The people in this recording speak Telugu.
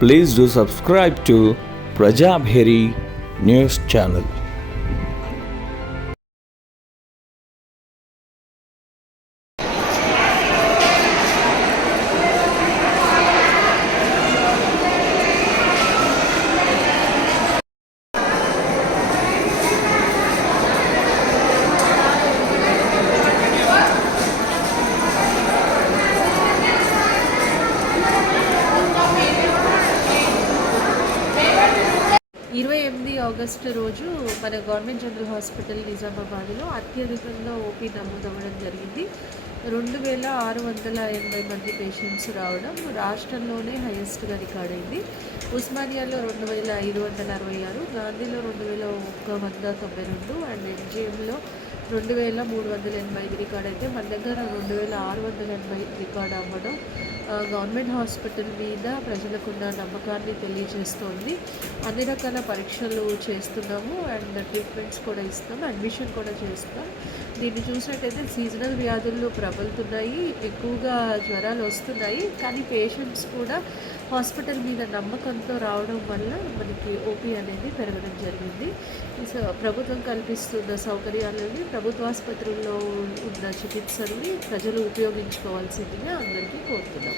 Please do subscribe to Prajabheri News Channel. 28 August రోజు మన గవర్నమెంట్ జనరల్ హాస్పిటల్ నిజామాబాద్లో అత్యధికంగా ఓపీ నమోదవ్వడం జరిగింది. 2680 మంది పేషెంట్స్ రావడం రాష్ట్రంలోనే హైయెస్ట్గా రికార్డ్ అయింది. ఉస్మానియాలో 2566, గాంధీలో 2192 అండ్ ఎన్జిఎంలో 2385 రికార్డ్ అయితే మన దగ్గర 2680 రికార్డ్ అవ్వడం గవర్నమెంట్ హాస్పిటల్ మీద ప్రజలకున్న నమ్మకాన్ని తెలియజేస్తోంది. అన్ని రకాల పరీక్షలు చేస్తున్నాము అండ్ ట్రీట్మెంట్స్ కూడా ఇస్తాం, అడ్మిషన్ కూడా చేస్తాం. దీన్ని చూసినట్టయితే సీజనల్ వ్యాధులు ప్రబలుతున్నాయి, ఎక్కువగా జ్వరాలు వస్తున్నాయి, కానీ పేషెంట్స్ కూడా హాస్పిటల్ మీద నమ్మకంతో రావడం వల్ల మనకి ఓపీ అనేది పెరగడం జరిగింది. ప్రభుత్వం కల్పిస్తున్న సౌకర్యాలని, ప్రభుత్వ ఆసుపత్రుల్లో ఉన్న చికిత్సల్ని ప్రజలు ఉపయోగించుకోవాల్సిందిగా అందరికీ కోరుతున్నాం.